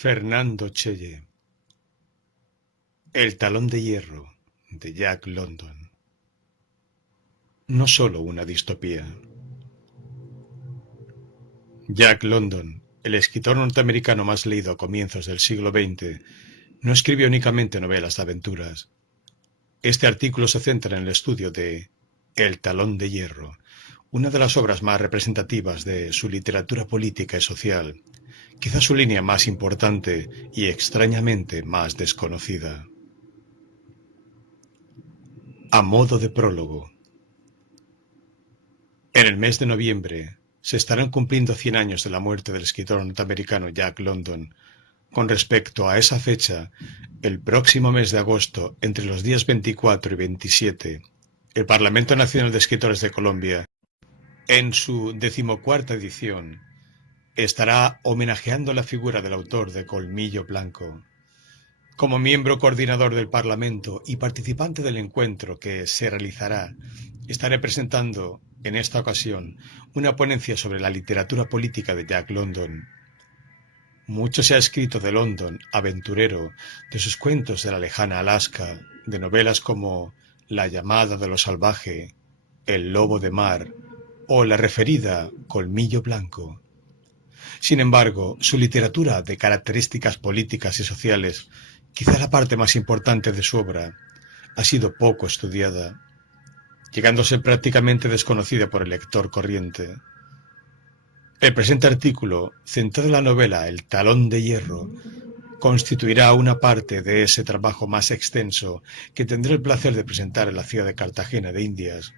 Fernando Cheye. El talón de hierro de Jack London. No solo una distopía. Jack London, el escritor norteamericano más leído a comienzos del siglo XX, no escribió únicamente novelas de aventuras. Este artículo se centra en el estudio de El talón de hierro, una de las obras más representativas de su literatura política y social, quizá su línea más importante y extrañamente más desconocida. A modo de prólogo. En el mes de noviembre se estarán cumpliendo 100 años de la muerte del escritor norteamericano Jack London. Con respecto a esa fecha, el próximo mes de agosto, entre los días 24 y 27, el Parlamento Nacional de Escritores de Colombia, en su 14ª edición, estará homenajeando la figura del autor de Colmillo Blanco. Como miembro coordinador del Parlamento y participante del encuentro que se realizará, estaré presentando, en esta ocasión, una ponencia sobre la literatura política de Jack London. Mucho se ha escrito de London, aventurero, de sus cuentos de la lejana Alaska, de novelas como La llamada de lo salvaje, El lobo de mar o la referida Colmillo Blanco. Sin embargo, su literatura de características políticas y sociales, quizá la parte más importante de su obra, ha sido poco estudiada, llegando a ser prácticamente desconocida por el lector corriente. El presente artículo, centrado en la novela El talón de hierro, constituirá una parte de ese trabajo más extenso que tendré el placer de presentar en la ciudad de Cartagena de Indias.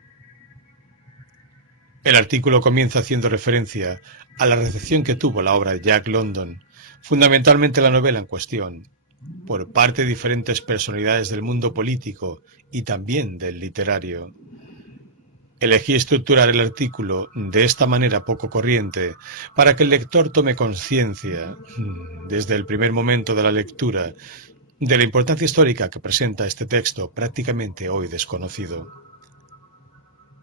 El artículo comienza haciendo referencia a la recepción que tuvo la obra de Jack London, fundamentalmente la novela en cuestión, por parte de diferentes personalidades del mundo político y también del literario. Elegí estructurar el artículo de esta manera poco corriente para que el lector tome conciencia, desde el primer momento de la lectura, de la importancia histórica que presenta este texto prácticamente hoy desconocido.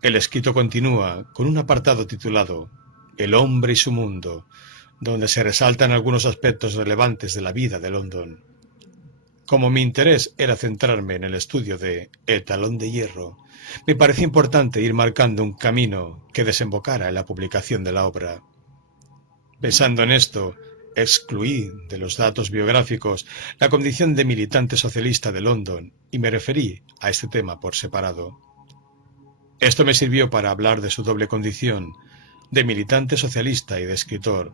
El escrito continúa con un apartado titulado El hombre y su mundo, donde se resaltan algunos aspectos relevantes de la vida de London. Como mi interés era centrarme en el estudio de El talón de hierro, me parecía importante ir marcando un camino que desembocara en la publicación de la obra. Pensando en esto, excluí de los datos biográficos la condición de militante socialista de London y me referí a este tema por separado. Esto me sirvió para hablar de su doble condición, de militante socialista y de escritor,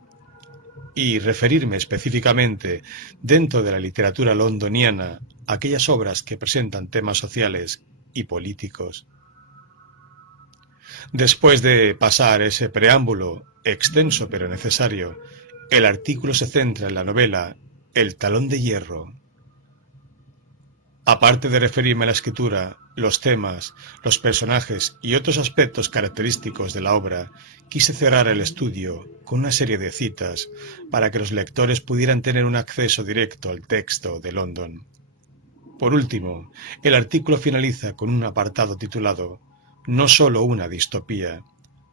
y referirme específicamente, dentro de la literatura londoniana, a aquellas obras que presentan temas sociales y políticos. Después de pasar ese preámbulo, extenso pero necesario, el artículo se centra en la novela El talón de hierro. Aparte de referirme a la escritura, los temas, los personajes y otros aspectos característicos de la obra, quise cerrar el estudio con una serie de citas para que los lectores pudieran tener un acceso directo al texto de London. Por último, el artículo finaliza con un apartado titulado No solo una distopía,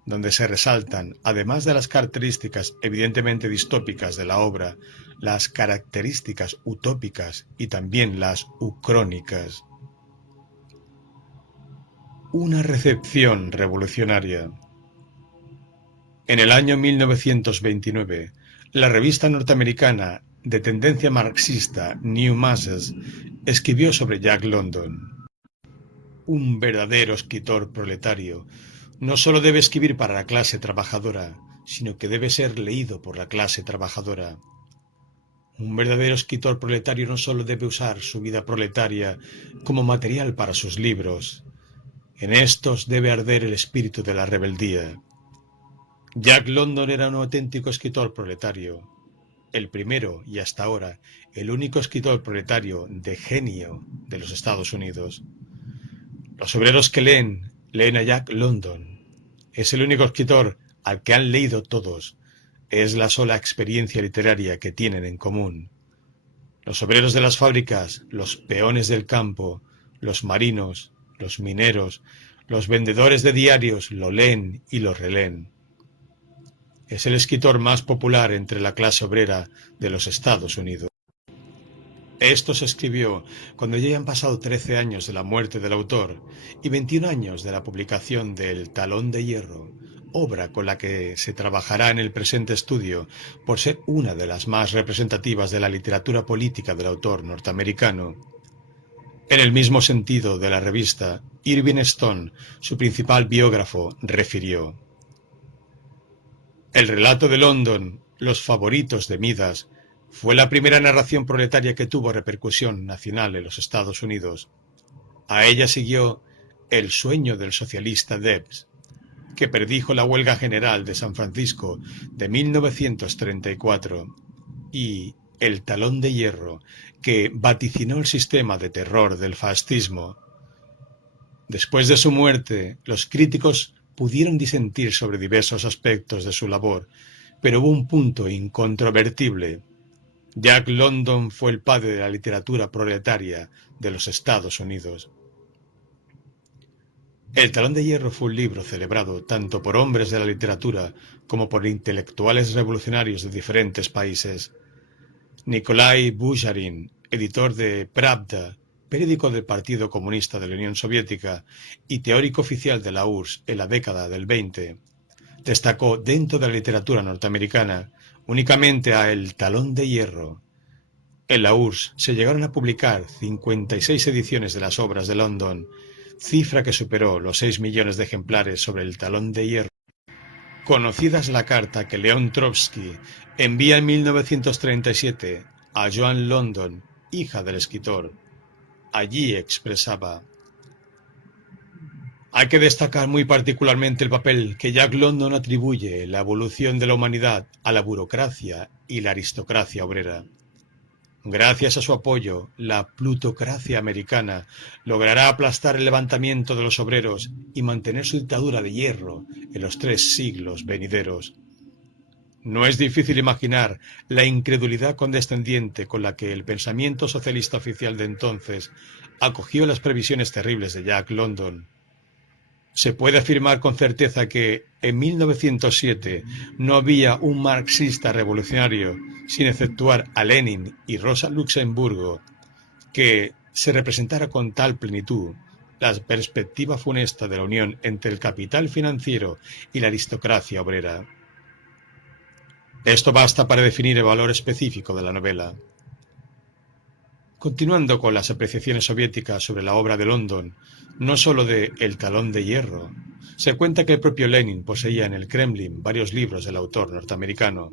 donde se resaltan, además de las características evidentemente distópicas de la obra, las características utópicas y también las ucrónicas. Una recepción revolucionaria. En el año 1929, la revista norteamericana de tendencia marxista New Masses escribió sobre Jack London. Un verdadero escritor proletario no solo debe escribir para la clase trabajadora, sino que debe ser leído por la clase trabajadora. Un verdadero escritor proletario no solo debe usar su vida proletaria como material para sus libros. En estos debe arder el espíritu de la rebeldía. Jack London era un auténtico escritor proletario, el primero y hasta ahora el único escritor proletario de genio de los Estados Unidos. Los obreros que leen a Jack London. Es el único escritor al que han leído todos. Es la sola experiencia literaria que tienen en común. Los obreros de las fábricas, los peones del campo, los marinos, los mineros, los vendedores de diarios lo leen y lo releen. es el escritor más popular entre la clase obrera de los Estados Unidos. Esto se escribió cuando ya han pasado 13 años de la muerte del autor y 21 años de la publicación de El Talón de Hierro, obra con la que se trabajará en el presente estudio por ser una de las más representativas de la literatura política del autor norteamericano. En el mismo sentido de la revista, Irving Stone, su principal biógrafo, refirió: el relato de London, Los favoritos de Midas, fue la primera narración proletaria que tuvo repercusión nacional en los Estados Unidos. A ella siguió El sueño del socialista Debs, que predijo la huelga general de San Francisco de 1934, y El talón de hierro, que vaticinó el sistema de terror del fascismo. Después de su muerte, los críticos pudieron disentir sobre diversos aspectos de su labor, pero hubo un punto incontrovertible. Jack London fue el padre de la literatura proletaria de los Estados Unidos. El Talón de Hierro fue un libro celebrado tanto por hombres de la literatura como por intelectuales revolucionarios de diferentes países. Nikolai Bukharin, editor de Pravda, periódico del Partido Comunista de la Unión Soviética y teórico oficial de la URSS en la década del 20, destacó dentro de la literatura norteamericana únicamente a El Talón de Hierro. En la URSS se llegaron a publicar 56 ediciones de las obras de London, cifra que superó los 6 millones de ejemplares sobre El Talón de Hierro. Conocida es la carta que León Trotsky envía en 1937 a Joan London, hija del escritor. Allí expresaba: hay que destacar muy particularmente el papel que Jack London atribuye en la evolución de la humanidad a la burocracia y la aristocracia obrera. Gracias a su apoyo, la plutocracia americana logrará aplastar el levantamiento de los obreros y mantener su dictadura de hierro en los 3 siglos venideros. No es difícil imaginar la incredulidad condescendiente con la que el pensamiento socialista oficial de entonces acogió las previsiones terribles de Jack London. Se puede afirmar con certeza que en 1907 no había un marxista revolucionario, sin exceptuar a Lenin y Rosa Luxemburgo, que se representara con tal plenitud la perspectiva funesta de la unión entre el capital financiero y la aristocracia obrera. Esto basta para definir el valor específico de la novela. Continuando con las apreciaciones soviéticas sobre la obra de London, no solo de El Talón de Hierro, se cuenta que el propio Lenin poseía en el Kremlin varios libros del autor norteamericano.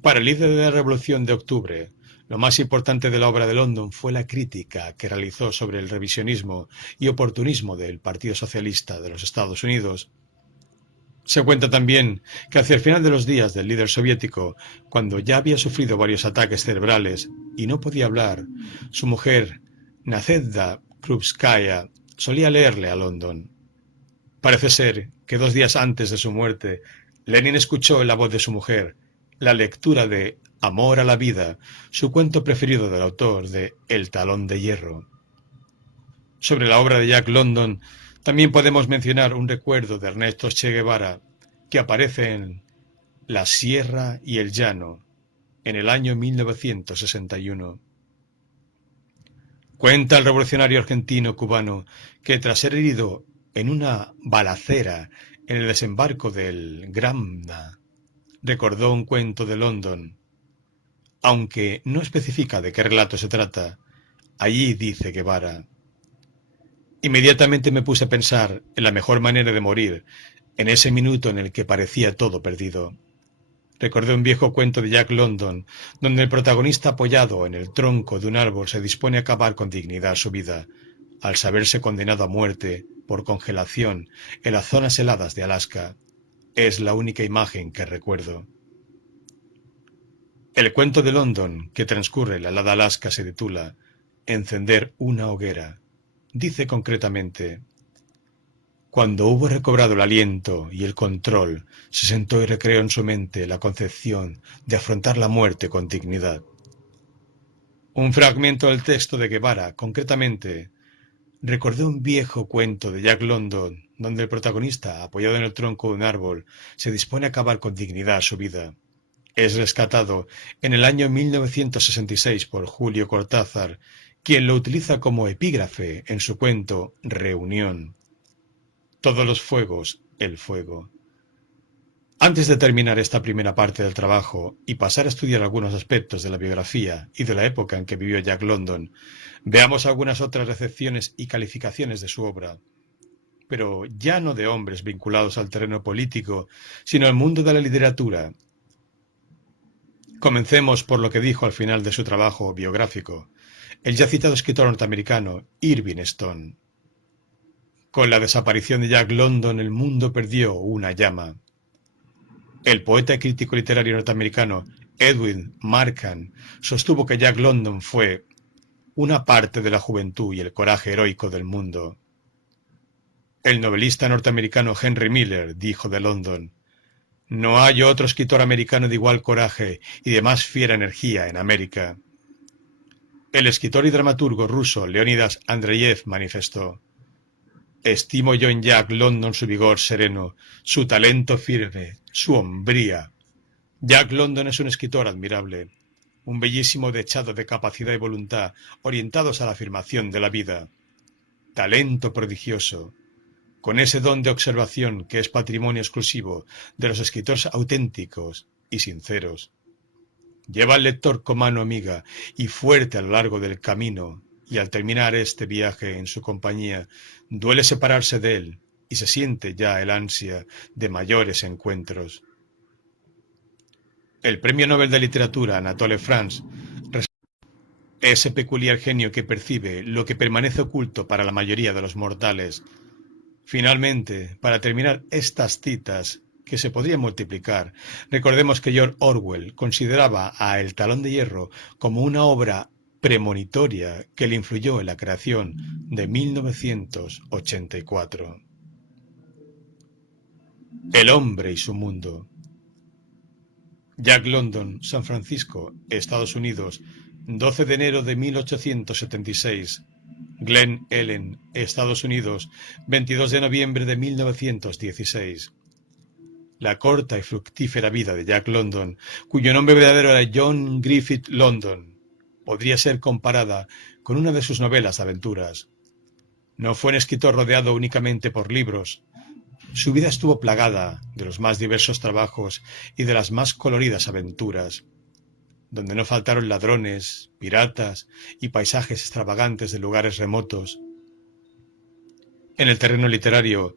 Para el líder de la Revolución de Octubre, lo más importante de la obra de London fue la crítica que realizó sobre el revisionismo y oportunismo del Partido Socialista de los Estados Unidos. Se cuenta también que hacia el final de los días del líder soviético, cuando ya había sufrido varios ataques cerebrales y no podía hablar, su mujer, Nadezhda Krupskaya, solía leerle a London. Parece ser que 2 días antes de su muerte, Lenin escuchó en la voz de su mujer la lectura de Amor a la vida, su cuento preferido del autor de El Talón de Hierro. Sobre la obra de Jack London, también podemos mencionar un recuerdo de Ernesto Che Guevara, que aparece en La Sierra y el Llano, en el año 1961. Cuenta el revolucionario argentino-cubano que tras ser herido en una balacera en el desembarco del Gramna, recordó un cuento de London. Aunque no especifica de qué relato se trata, allí dice Guevara: inmediatamente me puse a pensar en la mejor manera de morir, en ese minuto en el que parecía todo perdido. Recordé un viejo cuento de Jack London, donde el protagonista apoyado en el tronco de un árbol se dispone a acabar con dignidad su vida, al saberse condenado a muerte por congelación en las zonas heladas de Alaska. Es la única imagen que recuerdo. El cuento de London, que transcurre en la helada Alaska, se titula Encender una hoguera. Dice concretamente: cuando hubo recobrado el aliento y el control, se sentó y recreó en su mente la concepción de afrontar la muerte con dignidad. Un fragmento del texto de Guevara, concretamente, recordé un viejo cuento de Jack London, donde el protagonista, apoyado en el tronco de un árbol, se dispone a acabar con dignidad su vida. Es rescatado en el año 1966 por Julio Cortázar, quien lo utiliza como epígrafe en su cuento Reunión. Todos los fuegos, el fuego. Antes de terminar esta primera parte del trabajo y pasar a estudiar algunos aspectos de la biografía y de la época en que vivió Jack London, veamos algunas otras recepciones y calificaciones de su obra, pero ya no de hombres vinculados al terreno político, sino al mundo de la literatura. Comencemos por lo que dijo al final de su trabajo biográfico, el ya citado escritor norteamericano Irving Stone. Con la desaparición de Jack London, el mundo perdió una llama. El poeta y crítico literario norteamericano Edwin Markham sostuvo que Jack London fue una parte de la juventud y el coraje heroico del mundo. El novelista norteamericano Henry Miller dijo de London: «No hay otro escritor americano de igual coraje y de más fiera energía en América». El escritor y dramaturgo ruso Leonidas Andreyev manifestó: «Estimo yo en Jack London su vigor sereno, su talento firme, su hombría. Jack London es un escritor admirable, un bellísimo dechado de capacidad y voluntad orientados a la afirmación de la vida. Talento prodigioso, con ese don de observación que es patrimonio exclusivo de los escritores auténticos y sinceros. Lleva al lector con mano amiga y fuerte a lo largo del camino, y al terminar este viaje en su compañía, duele separarse de él y se siente ya el ansia de mayores encuentros». El Premio Nobel de Literatura Anatole France, ese peculiar genio que percibe lo que permanece oculto para la mayoría de los mortales. Finalmente, para terminar estas citas, que se podrían multiplicar, recordemos que George Orwell consideraba a El Talón de Hierro como una obra premonitoria que le influyó en la creación de 1984. El hombre y su mundo. Jack London, San Francisco, Estados Unidos, 12 de enero de 1876. Glen Ellen, Estados Unidos, 22 de noviembre de 1916. La corta y fructífera vida de Jack London, cuyo nombre verdadero era John Griffith London, podría ser comparada con una de sus novelas de aventuras. No fue un escritor rodeado únicamente por libros. Su vida estuvo plagada de los más diversos trabajos y de las más coloridas aventuras, donde no faltaron ladrones, piratas y paisajes extravagantes de lugares remotos. En el terreno literario,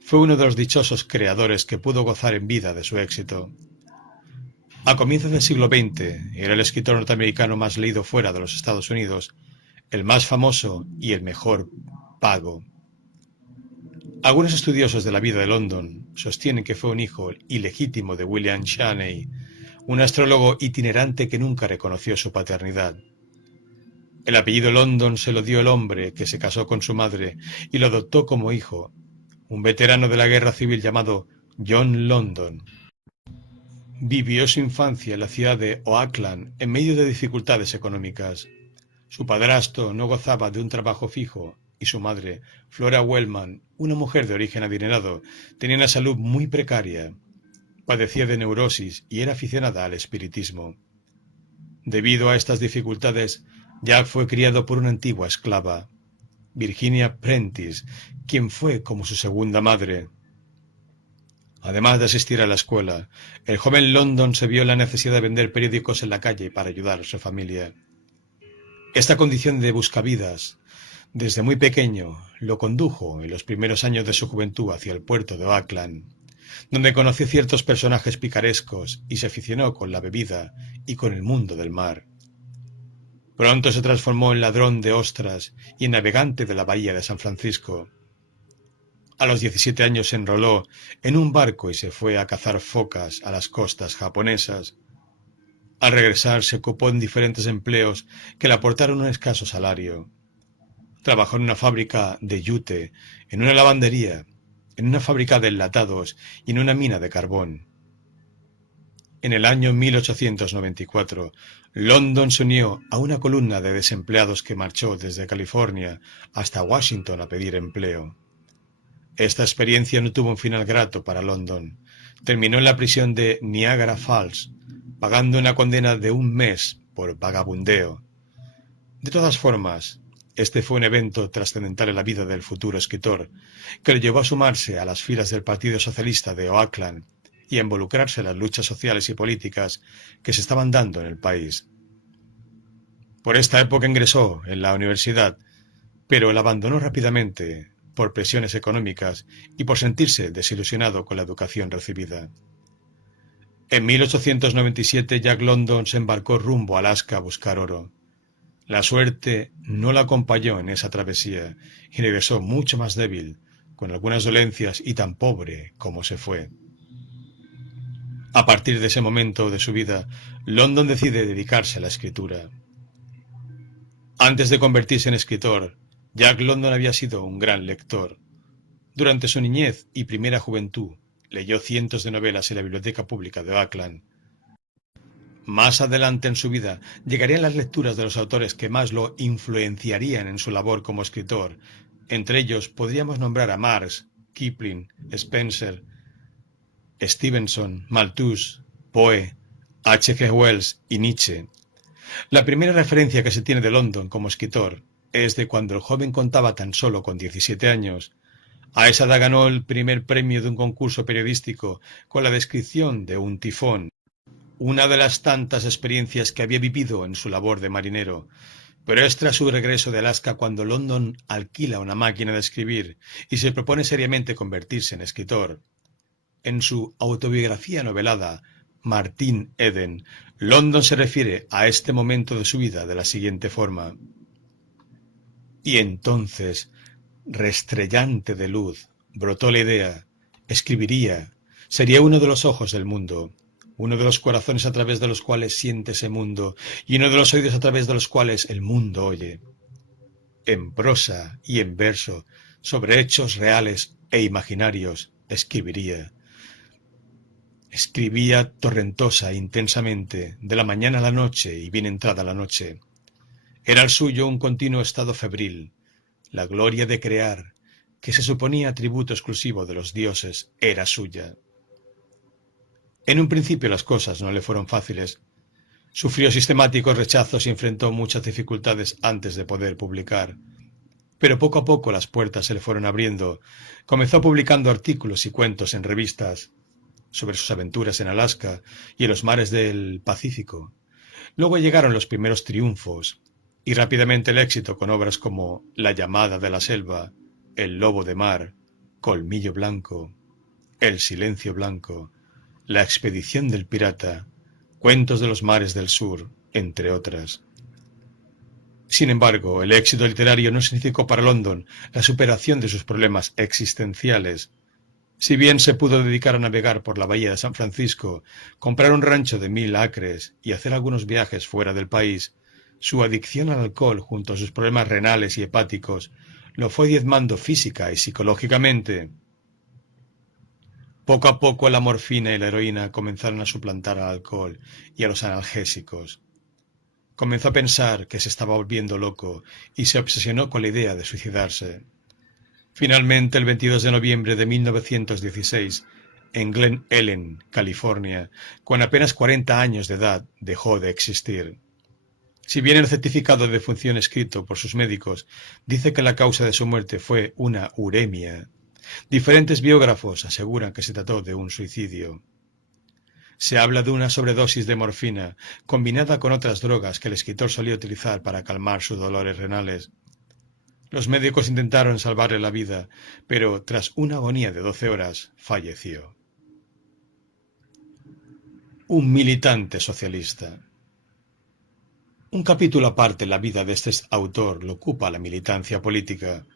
fue uno de los dichosos creadores que pudo gozar en vida de su éxito. A comienzos del siglo XX, era el escritor norteamericano más leído fuera de los Estados Unidos, el más famoso y el mejor pago. Algunos estudiosos de la vida de London sostienen que fue un hijo ilegítimo de William Chaney, un astrólogo itinerante que nunca reconoció su paternidad. El apellido London se lo dio el hombre que se casó con su madre y lo adoptó como hijo, un veterano de la guerra civil llamado John London. Vivió su infancia en la ciudad de Oakland en medio de dificultades económicas. Su padrastro no gozaba de un trabajo fijo y su madre, Flora Wellman, una mujer de origen adinerado, tenía una salud muy precaria. Padecía de neurosis y era aficionada al espiritismo. Debido a estas dificultades, Jack fue criado por una antigua esclava, Virginia Prentice, quien fue como su segunda madre. Además de asistir a la escuela, el joven London se vio en la necesidad de vender periódicos en la calle para ayudar a su familia. Esta condición de buscavidas, desde muy pequeño, lo condujo en los primeros años de su juventud hacia el puerto de Oakland, donde conoció ciertos personajes picarescos y se aficionó con la bebida y con el mundo del mar. Pronto se transformó en ladrón de ostras y en navegante de la bahía de San Francisco. A los 17 años se enroló en un barco y se fue a cazar focas a las costas japonesas. Al regresar se ocupó en diferentes empleos que le aportaron un escaso salario. Trabajó en una fábrica de yute, en una lavandería, en una fábrica de enlatados y en una mina de carbón. En el año 1894, London se unió a una columna de desempleados que marchó desde California hasta Washington a pedir empleo. Esta experiencia no tuvo un final grato para London. Terminó en la prisión de Niagara Falls, pagando una condena de 1 mes por vagabundeo. De todas formas, este fue un evento trascendental en la vida del futuro escritor, que lo llevó a sumarse a las filas del Partido Socialista de Oakland y a involucrarse en las luchas sociales y políticas que se estaban dando en el país. Por esta época ingresó en la universidad, pero la abandonó rápidamente por presiones económicas y por sentirse desilusionado con la educación recibida. En 1897 Jack London se embarcó rumbo a Alaska a buscar oro. La suerte no la acompañó en esa travesía y regresó mucho más débil, con algunas dolencias y tan pobre como se fue. A partir de ese momento de su vida, London decide dedicarse a la escritura. Antes de convertirse en escritor, Jack London había sido un gran lector. Durante su niñez y primera juventud, leyó cientos de novelas en la biblioteca pública de Oakland. Más adelante en su vida llegarían las lecturas de los autores que más lo influenciarían en su labor como escritor. Entre ellos podríamos nombrar a Marx, Kipling, Spencer, Stevenson, Malthus, Poe, H. G. Wells y Nietzsche. La primera referencia que se tiene de London como escritor es de cuando el joven contaba tan solo con 17 años. A esa edad ganó el primer premio de un concurso periodístico con la descripción de un tifón, una de las tantas experiencias que había vivido en su labor de marinero. Pero es tras su regreso de Alaska cuando London alquila una máquina de escribir y se propone seriamente convertirse en escritor. En su autobiografía novelada, Martin Eden, London se refiere a este momento de su vida de la siguiente forma: y entonces, restrellante de luz, brotó la idea, escribiría, sería uno de los ojos del mundo, uno de los corazones a través de los cuales siente ese mundo y uno de los oídos a través de los cuales el mundo oye. En prosa y en verso, sobre hechos reales e imaginarios, escribiría. Escribía torrentosa e intensamente, de la mañana a la noche y bien entrada la noche. Era el suyo un continuo estado febril. La gloria de crear, que se suponía atributo exclusivo de los dioses, era suya. En un principio las cosas no le fueron fáciles. Sufrió sistemáticos rechazos y enfrentó muchas dificultades antes de poder publicar. Pero poco a poco las puertas se le fueron abriendo. Comenzó publicando artículos y cuentos en revistas sobre sus aventuras en Alaska y en los mares del Pacífico. Luego llegaron los primeros triunfos y rápidamente el éxito con obras como La llamada de la selva, El lobo de mar, Colmillo blanco, El silencio blanco, La expedición del pirata, Cuentos de los mares del sur, entre otras. Sin embargo, el éxito literario no significó para London la superación de sus problemas existenciales. Si bien se pudo dedicar a navegar por la bahía de San Francisco, comprar un rancho de 1000 acres y hacer algunos viajes fuera del país, su adicción al alcohol junto a sus problemas renales y hepáticos lo fue diezmando física y psicológicamente. Poco a poco la morfina y la heroína comenzaron a suplantar al alcohol y a los analgésicos. Comenzó a pensar que se estaba volviendo loco y se obsesionó con la idea de suicidarse. Finalmente, el 22 de noviembre de 1916, en Glen Ellen, California, con apenas 40 años de edad, dejó de existir. Si bien el certificado de defunción escrito por sus médicos dice que la causa de su muerte fue una uremia, diferentes biógrafos aseguran que se trató de un suicidio. Se habla de una sobredosis de morfina, combinada con otras drogas que el escritor solía utilizar para calmar sus dolores renales. Los médicos intentaron salvarle la vida, pero tras una agonía de 12 horas, falleció. Un militante socialista. Un capítulo aparte en la vida de este autor lo ocupa la militancia política.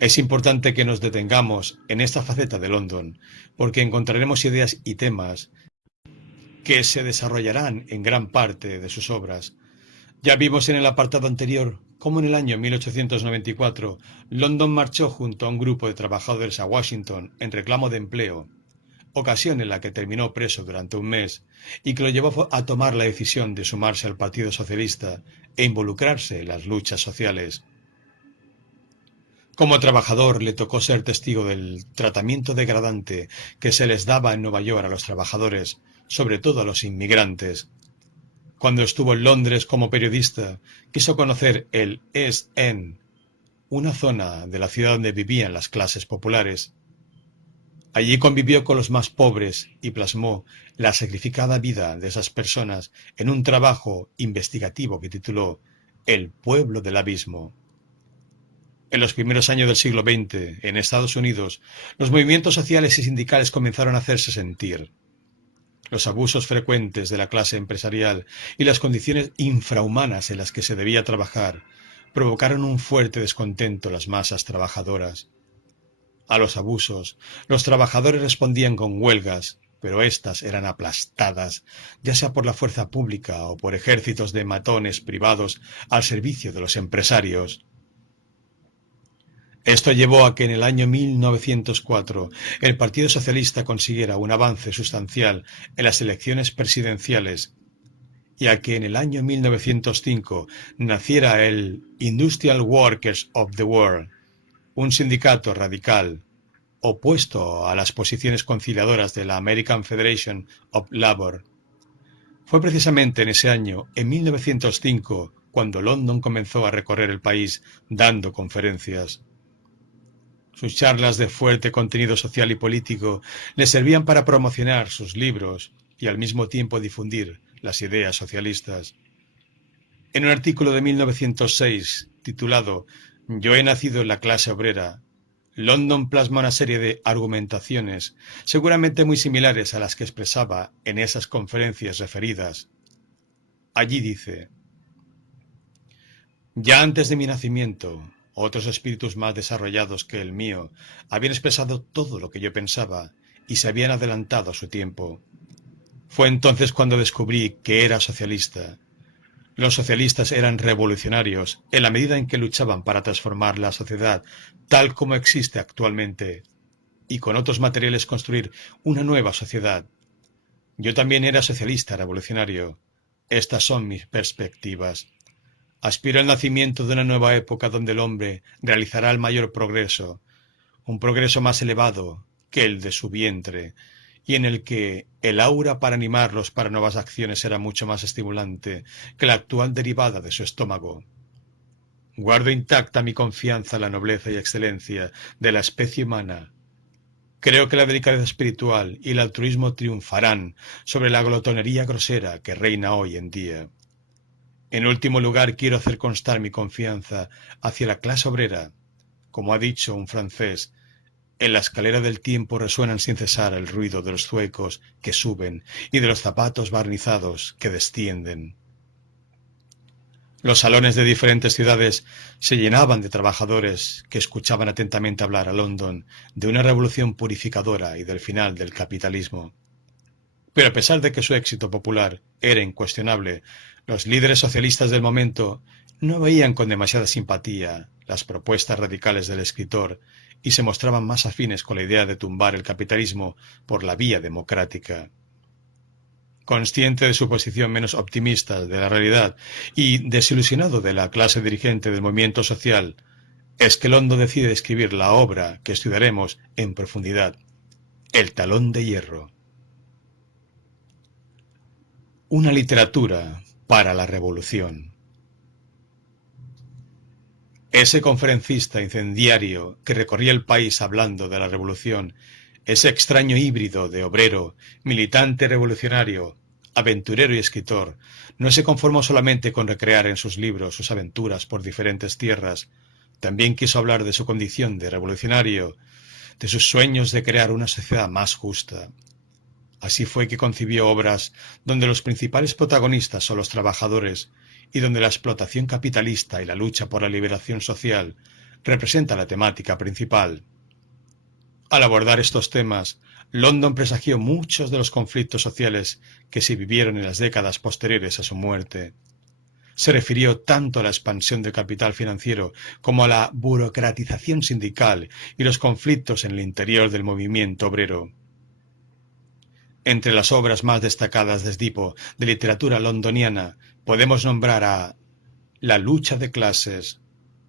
Es importante que nos detengamos en esta faceta de London, porque encontraremos ideas y temas que se desarrollarán en gran parte de sus obras. Ya vimos en el apartado anterior cómo en el año 1894 London marchó junto a un grupo de trabajadores a Washington en reclamo de empleo. ocasión en la que terminó preso durante un mes y que lo llevó a tomar la decisión de sumarse al Partido Socialista e involucrarse en las luchas sociales. Como trabajador le tocó ser testigo del tratamiento degradante que se les daba en Nueva York a los trabajadores, sobre todo a los inmigrantes. Cuando estuvo en Londres como periodista, quiso conocer el East End, una zona de la ciudad donde vivían las clases populares. Allí convivió con los más pobres y plasmó la sacrificada vida de esas personas en un trabajo investigativo que tituló El pueblo del abismo. En los primeros años del siglo XX, en Estados Unidos, los movimientos sociales y sindicales comenzaron a hacerse sentir. Los abusos frecuentes de la clase empresarial y las condiciones infrahumanas en las que se debía trabajar provocaron un fuerte descontento en las masas trabajadoras. A los abusos, los trabajadores respondían con huelgas, pero éstas eran aplastadas, ya sea por la fuerza pública o por ejércitos de matones privados al servicio de los empresarios. Esto llevó a que en el año 1904 el Partido Socialista consiguiera un avance sustancial en las elecciones presidenciales y a que en el año 1905 naciera el Industrial Workers of the World, un sindicato radical opuesto a las posiciones conciliadoras de la American Federation of Labor. Fue precisamente en ese año, en 1905, cuando London comenzó a recorrer el país dando conferencias. Sus charlas de fuerte contenido social y político le servían para promocionar sus libros y al mismo tiempo difundir las ideas socialistas. En un artículo de 1906 titulado Yo he nacido en la clase obrera, London plasma una serie de argumentaciones seguramente muy similares a las que expresaba en esas conferencias referidas. Allí dice: ya antes de mi nacimiento, otros espíritus más desarrollados que el mío habían expresado todo lo que yo pensaba y se habían adelantado a su tiempo. Fue entonces cuando descubrí que era socialista. Los socialistas eran revolucionarios en la medida en que luchaban para transformar la sociedad tal como existe actualmente y con otros materiales construir una nueva sociedad. Yo también era socialista revolucionario. Estas son mis perspectivas. Aspiro al nacimiento de una nueva época donde el hombre realizará el mayor progreso, un progreso más elevado que el de su vientre, y en el que el aura para animarlos para nuevas acciones será mucho más estimulante que la actual derivada de su estómago. Guardo intacta mi confianza en la nobleza y excelencia de la especie humana. Creo que la delicadeza espiritual y el altruismo triunfarán sobre la glotonería grosera que reina hoy en día. En último lugar, quiero hacer constar mi confianza hacia la clase obrera. Como ha dicho un francés, en la escalera del tiempo resuenan sin cesar el ruido de los zuecos que suben y de los zapatos barnizados que descienden. Los salones de diferentes ciudades se llenaban de trabajadores que escuchaban atentamente hablar a London de una revolución purificadora y del final del capitalismo. Pero a pesar de que su éxito popular era incuestionable, los líderes socialistas del momento no veían con demasiada simpatía las propuestas radicales del escritor y se mostraban más afines con la idea de tumbar el capitalismo por la vía democrática. Consciente de su posición menos optimista de la realidad y desilusionado de la clase dirigente del movimiento social, Esquelondo decide escribir la obra que estudiaremos en profundidad, El talón de hierro. Una literatura para la revolución. Ese conferencista incendiario que recorría el país hablando de la revolución, ese extraño híbrido de obrero, militante revolucionario, aventurero y escritor, no se conformó solamente con recrear en sus libros sus aventuras por diferentes tierras, también quiso hablar de su condición de revolucionario, de sus sueños de crear una sociedad más justa. Así fue que concibió obras donde los principales protagonistas son los trabajadores y donde la explotación capitalista y la lucha por la liberación social representa la temática principal. Al abordar estos temas, London presagió muchos de los conflictos sociales que se vivieron en las décadas posteriores a su muerte. Se refirió tanto a la expansión del capital financiero como a la burocratización sindical y los conflictos en el interior del movimiento obrero. Entre las obras más destacadas de este tipo de literatura londoniana podemos nombrar a La lucha de clases,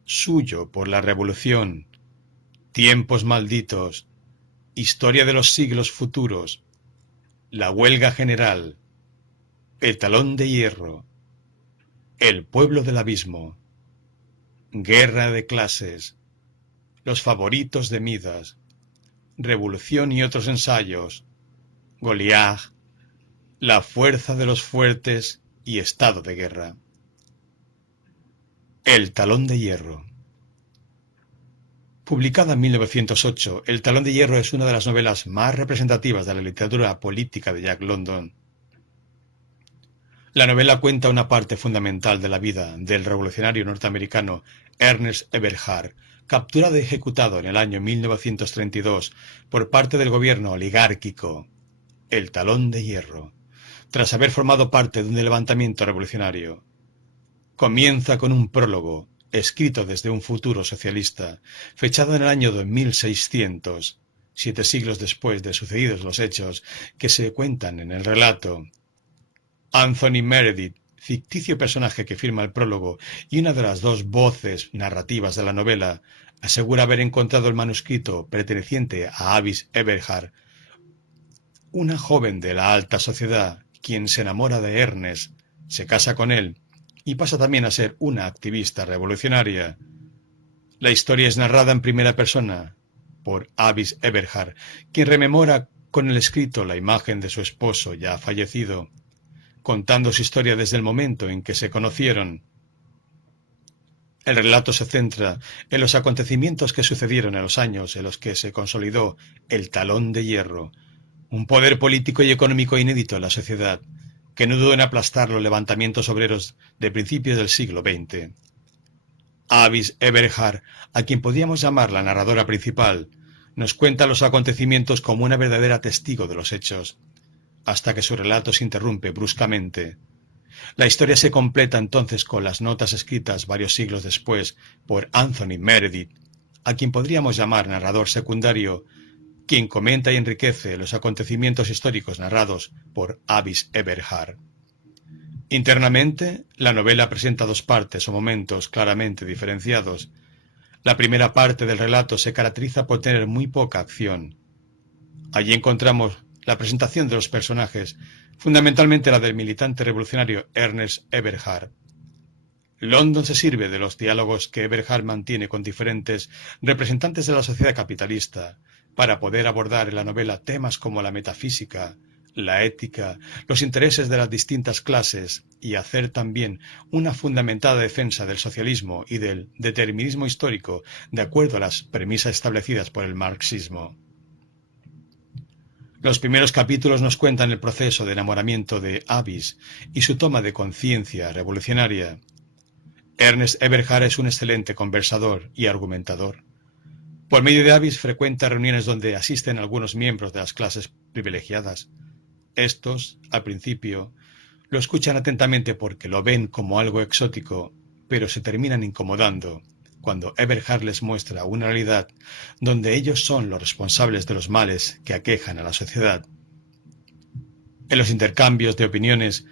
Suyo por la revolución, Tiempos malditos, Historia de los siglos futuros, La huelga general, El talón de hierro, El pueblo del abismo, Guerra de clases, Los favoritos de Midas, Revolución y otros ensayos, Goliat, La fuerza de los fuertes y Estado de guerra. El talón de hierro. Publicada en 1908, El talón de hierro es una de las novelas más representativas de la literatura política de Jack London. La novela cuenta una parte fundamental de la vida del revolucionario norteamericano Ernest Everhard, capturado y ejecutado en el año 1932 por parte del gobierno oligárquico, el Talón de Hierro, tras haber formado parte de un levantamiento revolucionario. Comienza con un prólogo, escrito desde un futuro socialista, fechado en el año 2600, 7 siglos después de sucedidos los hechos que se cuentan en el relato. Anthony Meredith, ficticio personaje que firma el prólogo y una de las dos voces narrativas de la novela, asegura haber encontrado el manuscrito perteneciente a Avis Everhard, una joven de la alta sociedad, quien se enamora de Ernest, se casa con él y pasa también a ser una activista revolucionaria. La historia es narrada en primera persona por Avis Everhard, quien rememora con el escrito la imagen de su esposo ya fallecido, contando su historia desde el momento en que se conocieron. El relato se centra en los acontecimientos que sucedieron en los años en los que se consolidó el Talón de Hierro, un poder político y económico inédito en la sociedad, que no dudó en aplastar los levantamientos obreros de principios del siglo XX. Avis Everhard, a quien podríamos llamar la narradora principal, nos cuenta los acontecimientos como una verdadera testigo de los hechos, hasta que su relato se interrumpe bruscamente. La historia se completa entonces con las notas escritas varios siglos después por Anthony Meredith, a quien podríamos llamar narrador secundario, quien comenta y enriquece los acontecimientos históricos narrados por Avis Everhard. Internamente, la novela presenta dos partes o momentos claramente diferenciados. La primera parte del relato se caracteriza por tener muy poca acción. Allí encontramos la presentación de los personajes, fundamentalmente la del militante revolucionario Ernest Everhard. London se sirve de los diálogos que Everhard mantiene con diferentes representantes de la sociedad capitalista para poder abordar en la novela temas como la metafísica, la ética, los intereses de las distintas clases y hacer también una fundamentada defensa del socialismo y del determinismo histórico de acuerdo a las premisas establecidas por el marxismo. Los primeros capítulos nos cuentan el proceso de enamoramiento de Avis y su toma de conciencia revolucionaria. Ernest Everhard es un excelente conversador y argumentador. Por medio de Avis frecuenta reuniones donde asisten algunos miembros de las clases privilegiadas. Estos, al principio, lo escuchan atentamente porque lo ven como algo exótico, pero se terminan incomodando cuando Everhard les muestra una realidad donde ellos son los responsables de los males que aquejan a la sociedad. En los intercambios de opiniones,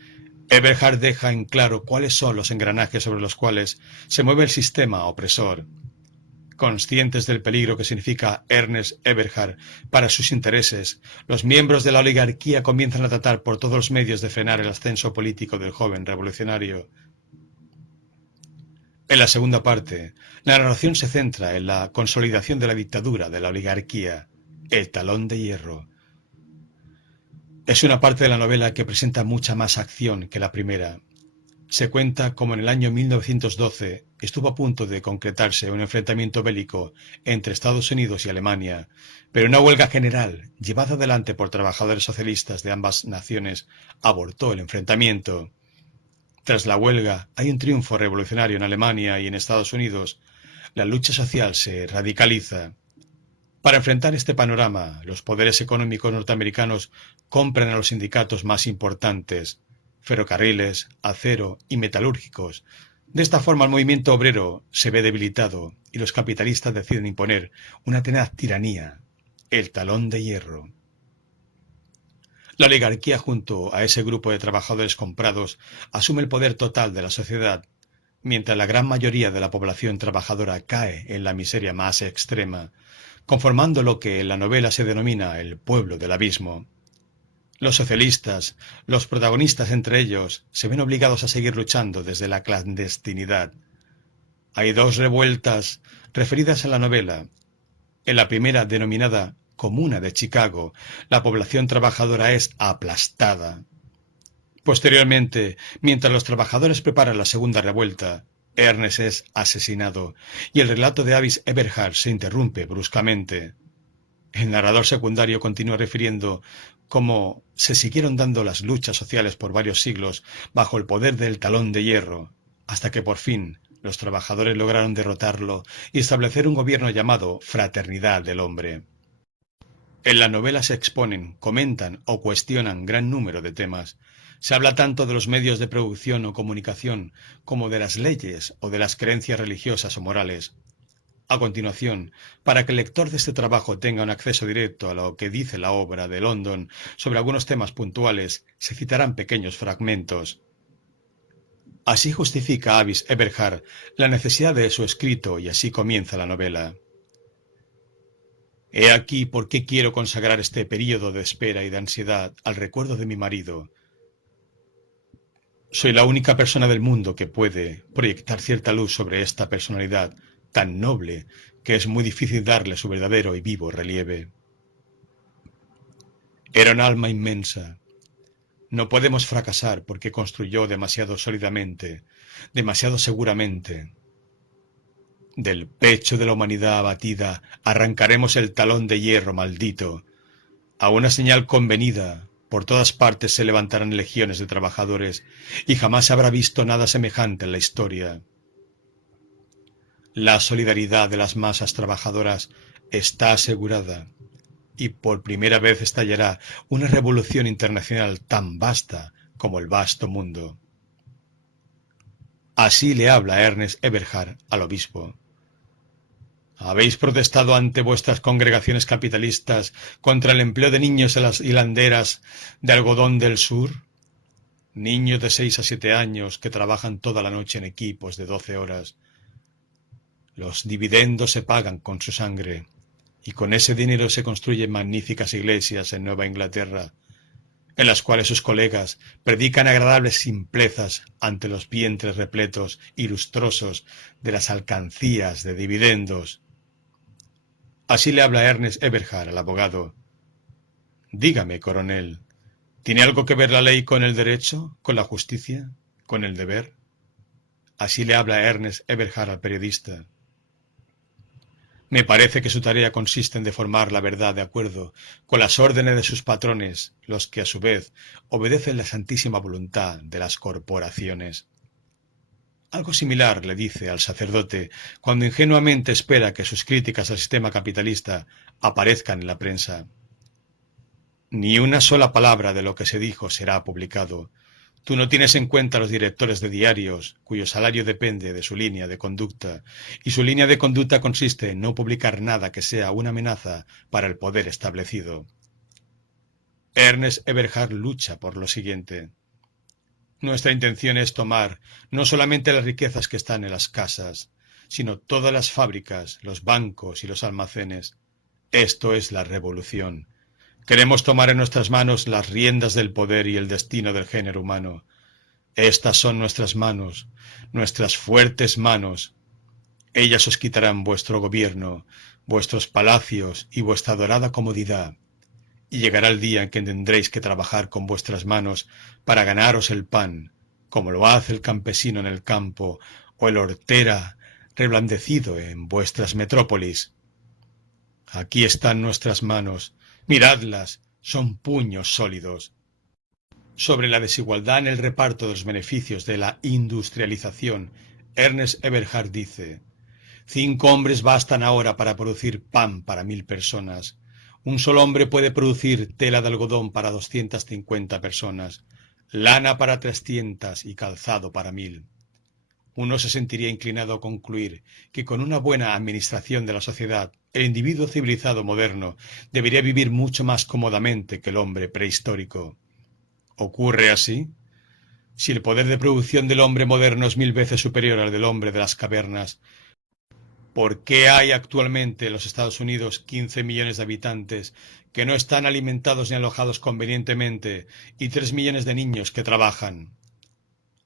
Everhard deja en claro cuáles son los engranajes sobre los cuales se mueve el sistema opresor. Conscientes del peligro que significa Ernest Everhard para sus intereses, los miembros de la oligarquía comienzan a tratar por todos los medios de frenar el ascenso político del joven revolucionario. En la segunda parte, la narración se centra en la consolidación de la dictadura de la oligarquía, el Talón de Hierro. Es una parte de la novela que presenta mucha más acción que la primera. Se cuenta como en el año 1912 estuvo a punto de concretarse un enfrentamiento bélico entre Estados Unidos y Alemania, pero una huelga general, llevada adelante por trabajadores socialistas de ambas naciones, abortó el enfrentamiento. Tras la huelga, hay un triunfo revolucionario en Alemania y en Estados Unidos. La lucha social se radicaliza. Para enfrentar este panorama, los poderes económicos norteamericanos compran a los sindicatos más importantes, ferrocarriles, acero y metalúrgicos. De esta forma el movimiento obrero se ve debilitado y los capitalistas deciden imponer una tenaz tiranía, el Talón de Hierro. La oligarquía junto a ese grupo de trabajadores comprados asume el poder total de la sociedad, mientras la gran mayoría de la población trabajadora cae en la miseria más extrema, conformando lo que en la novela se denomina el pueblo del abismo. Los socialistas, los protagonistas entre ellos, se ven obligados a seguir luchando desde la clandestinidad. Hay dos revueltas referidas en la novela. En la primera, denominada Comuna de Chicago, la población trabajadora es aplastada. Posteriormente, mientras los trabajadores preparan la segunda revuelta, Ernest es asesinado y el relato de Avis Eberhard se interrumpe bruscamente. El narrador secundario continúa refiriendo cómo se siguieron dando las luchas sociales por varios siglos bajo el poder del talón de hierro, hasta que por fin los trabajadores lograron derrotarlo y establecer un gobierno llamado Fraternidad del Hombre. En la novela se exponen, comentan o cuestionan gran número de temas. Se habla tanto de los medios de producción o comunicación como de las leyes o de las creencias religiosas o morales. A continuación, para que el lector de este trabajo tenga un acceso directo a lo que dice la obra de London sobre algunos temas puntuales, se citarán pequeños fragmentos. Así justifica Avis Eberhard la necesidad de su escrito y así comienza la novela. He aquí por qué quiero consagrar este período de espera y de ansiedad al recuerdo de mi marido. Soy la única persona del mundo que puede proyectar cierta luz sobre esta personalidad tan noble que es muy difícil darle su verdadero y vivo relieve. Era un alma inmensa. No podemos fracasar porque construyó demasiado sólidamente, demasiado seguramente. Del pecho de la humanidad abatida arrancaremos el talón de hierro maldito. A una señal convenida, por todas partes se levantarán legiones de trabajadores y jamás se habrá visto nada semejante en la historia. La solidaridad de las masas trabajadoras está asegurada y por primera vez estallará una revolución internacional tan vasta como el vasto mundo. Así le habla Ernest Eberhard al obispo. ¿Habéis protestado ante vuestras congregaciones capitalistas contra el empleo de niños en las hilanderas de algodón del sur? Niños de 6 a 7 años que trabajan toda la noche en equipos de 12 horas. Los dividendos se pagan con su sangre, y con ese dinero se construyen magníficas iglesias en Nueva Inglaterra, en las cuales sus colegas predican agradables simplezas ante los vientres repletos y lustrosos de las alcancías de dividendos. Así le habla Ernest Eberhard al abogado. Dígame, coronel, ¿tiene algo que ver la ley con el derecho, con la justicia, con el deber? Así le habla Ernest Eberhard al periodista. Me parece que su tarea consiste en deformar la verdad de acuerdo con las órdenes de sus patrones, los que a su vez obedecen la santísima voluntad de las corporaciones. Algo similar le dice al sacerdote cuando ingenuamente espera que sus críticas al sistema capitalista aparezcan en la prensa. Ni una sola palabra de lo que se dijo será publicado. Tú no tienes en cuenta a los directores de diarios, cuyo salario depende de su línea de conducta, y su línea de conducta consiste en no publicar nada que sea una amenaza para el poder establecido. Ernest Eberhard lucha por lo siguiente. Nuestra intención es tomar no solamente las riquezas que están en las casas, sino todas las fábricas, los bancos y los almacenes. Esto es la revolución. Queremos tomar en nuestras manos las riendas del poder y el destino del género humano. Estas son nuestras manos, nuestras fuertes manos. Ellas os quitarán vuestro gobierno, vuestros palacios y vuestra dorada comodidad. Y llegará el día en que tendréis que trabajar con vuestras manos para ganaros el pan, como lo hace el campesino en el campo o el hortera reblandecido en vuestras metrópolis. Aquí están nuestras manos. Miradlas, son puños sólidos. Sobre la desigualdad en el reparto de los beneficios de la industrialización, Ernest Eberhard dice: 5 hombres bastan ahora para producir pan para 1000 personas. Un solo hombre puede producir tela de algodón para 250 personas, lana para 300 y calzado para 1000. uno se sentiría inclinado a concluir que con una buena administración de la sociedad, el individuo civilizado moderno debería vivir mucho más cómodamente que el hombre prehistórico. ¿Ocurre así? Si el poder de producción del hombre moderno es 1000 veces superior al del hombre de las cavernas, ¿por qué hay actualmente en los Estados Unidos 15 millones de habitantes que no están alimentados ni alojados convenientemente y 3 millones de niños que trabajan?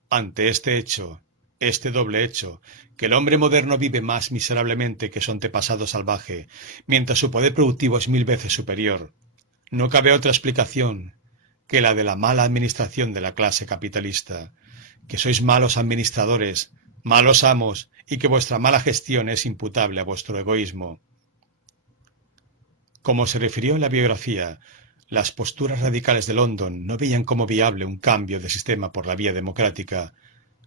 Ante este doble hecho, que el hombre moderno vive más miserablemente que su antepasado salvaje, mientras su poder productivo es 1000 veces superior, no cabe otra explicación que la de la mala administración de la clase capitalista, que sois malos administradores, malos amos, y que vuestra mala gestión es imputable a vuestro egoísmo. Como se refirió en la biografía, las posturas radicales de London no veían como viable un cambio de sistema por la vía democrática.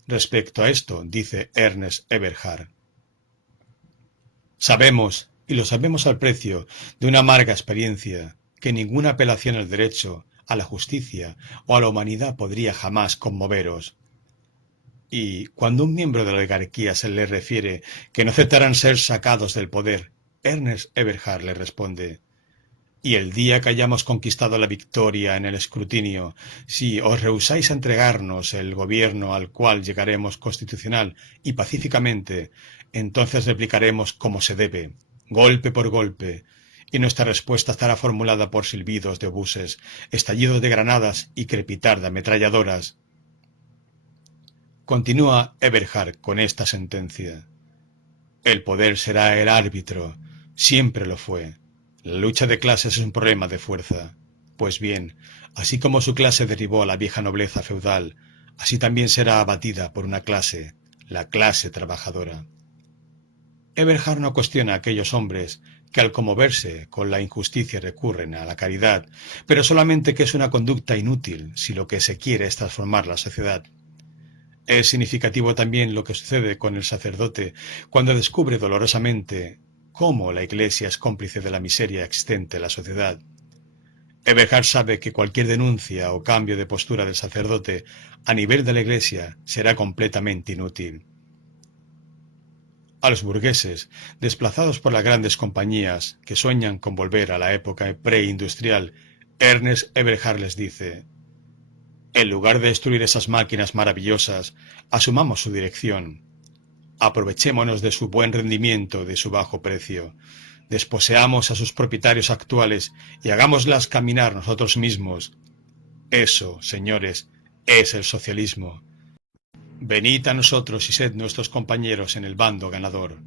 Respecto a esto, dice Ernest Eberhard: sabemos, y lo sabemos al precio de una amarga experiencia, que ninguna apelación al derecho, a la justicia o a la humanidad podría jamás conmoveros. Y cuando un miembro de la oligarquía se le refiere que no aceptarán ser sacados del poder, Ernest Eberhard le responde: y el día que hayamos conquistado la victoria en el escrutinio, si os rehusáis a entregarnos el gobierno al cual llegaremos constitucional y pacíficamente, entonces replicaremos como se debe, golpe por golpe, y nuestra respuesta estará formulada por silbidos de obuses, estallidos de granadas y crepitar de ametralladoras. Continúa Eberhard con esta sentencia: el poder será el árbitro, siempre lo fue. La lucha de clases es un problema de fuerza. Pues bien, así como su clase derribó a la vieja nobleza feudal, así también será abatida por una clase, la clase trabajadora. Eberhard no cuestiona a aquellos hombres que al conmoverse con la injusticia recurren a la caridad, pero solamente que es una conducta inútil si lo que se quiere es transformar la sociedad. Es significativo también lo que sucede con el sacerdote cuando descubre dolorosamente cómo la Iglesia es cómplice de la miseria existente en la sociedad. Eberhard sabe que cualquier denuncia o cambio de postura del sacerdote a nivel de la Iglesia será completamente inútil. A los burgueses, desplazados por las grandes compañías que sueñan con volver a la época preindustrial, Ernest Eberhard les dice: en lugar de destruir esas máquinas maravillosas, asumamos su dirección. Aprovechémonos de su buen rendimiento, de su bajo precio. Desposeamos a sus propietarios actuales y hagámoslas caminar nosotros mismos. Eso, señores, es el socialismo. Venid a nosotros y sed nuestros compañeros en el bando ganador.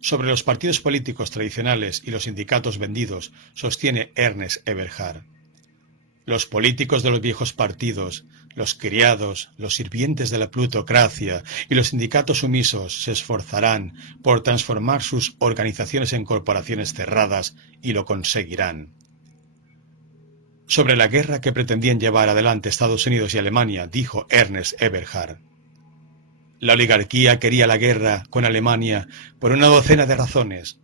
Sobre los partidos políticos tradicionales y los sindicatos vendidos, sostiene Ernest Eberhard: los políticos de los viejos partidos, los criados, los sirvientes de la plutocracia y los sindicatos sumisos se esforzarán por transformar sus organizaciones en corporaciones cerradas y lo conseguirán. Sobre la guerra que pretendían llevar adelante Estados Unidos y Alemania, dijo Ernest Eberhard: la oligarquía quería la guerra con Alemania por una docena de razones.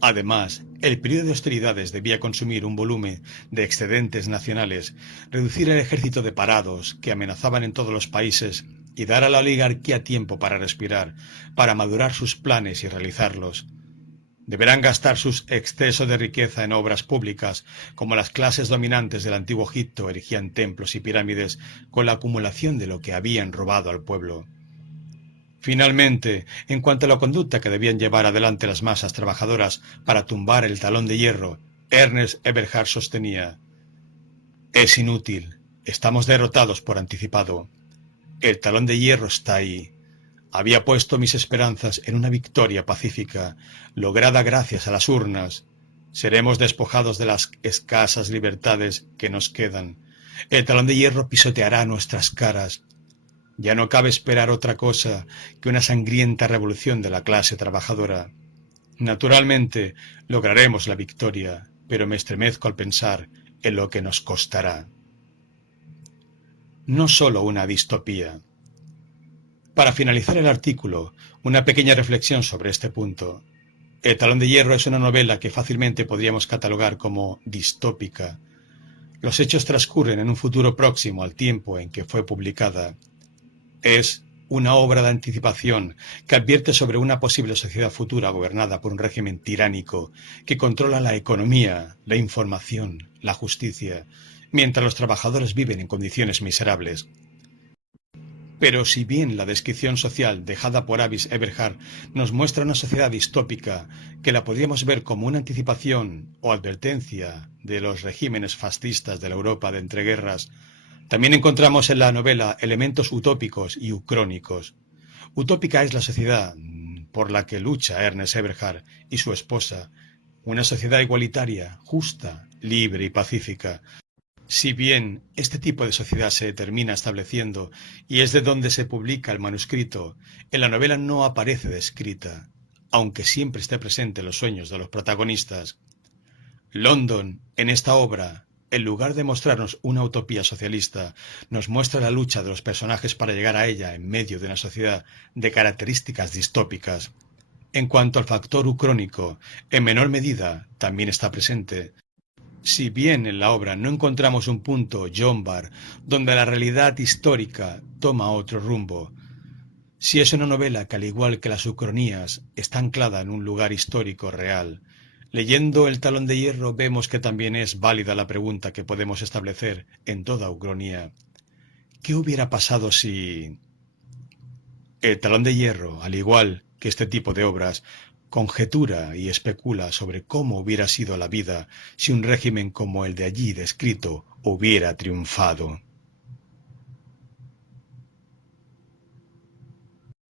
Además, el periodo de hostilidades debía consumir un volumen de excedentes nacionales, reducir el ejército de parados que amenazaban en todos los países y dar a la oligarquía tiempo para respirar, para madurar sus planes y realizarlos. Deberán gastar sus excesos de riqueza en obras públicas, como las clases dominantes del antiguo Egipto erigían templos y pirámides con la acumulación de lo que habían robado al pueblo. Finalmente, en cuanto a la conducta que debían llevar adelante las masas trabajadoras para tumbar el talón de hierro, Ernest Eberhard sostenía: es inútil, estamos derrotados por anticipado. El talón de hierro está ahí. Había puesto mis esperanzas en una victoria pacífica, lograda gracias a las urnas. Seremos despojados de las escasas libertades que nos quedan. El talón de hierro pisoteará nuestras caras. Ya no cabe esperar otra cosa que una sangrienta revolución de la clase trabajadora. Naturalmente, lograremos la victoria, pero me estremezco al pensar en lo que nos costará. No solo una distopía. Para finalizar el artículo, una pequeña reflexión sobre este punto. El talón de hierro es una novela que fácilmente podríamos catalogar como distópica. Los hechos transcurren en un futuro próximo al tiempo en que fue publicada. Es, una obra de anticipación que advierte sobre una posible sociedad futura gobernada por un régimen tiránico que controla la economía, la información, la justicia, mientras los trabajadores viven en condiciones miserables. Pero si bien la descripción social dejada por Avis Eberhard nos muestra una sociedad distópica que la podríamos ver como una anticipación o advertencia de los regímenes fascistas de la Europa de entreguerras, también encontramos en la novela elementos utópicos y ucrónicos. Utópica es la sociedad por la que lucha Ernest Eberhard y su esposa, una sociedad igualitaria, justa, libre y pacífica. Si bien este tipo de sociedad se termina estableciendo y es de donde se publica el manuscrito, en la novela no aparece descrita, aunque siempre esté presente en los sueños de los protagonistas. London, en esta obra, en lugar de mostrarnos una utopía socialista, nos muestra la lucha de los personajes para llegar a ella en medio de una sociedad de características distópicas. En cuanto al factor ucrónico, en menor medida también está presente. Si bien en la obra no encontramos un punto Jonbar donde la realidad histórica toma otro rumbo, si es una novela que al igual que las ucronías está anclada en un lugar histórico real, leyendo El Talón de Hierro vemos que también es válida la pregunta que podemos establecer en toda ucronía. ¿Qué hubiera pasado si... El Talón de Hierro, al igual que este tipo de obras, conjetura y especula sobre cómo hubiera sido la vida si un régimen como el de allí descrito hubiera triunfado.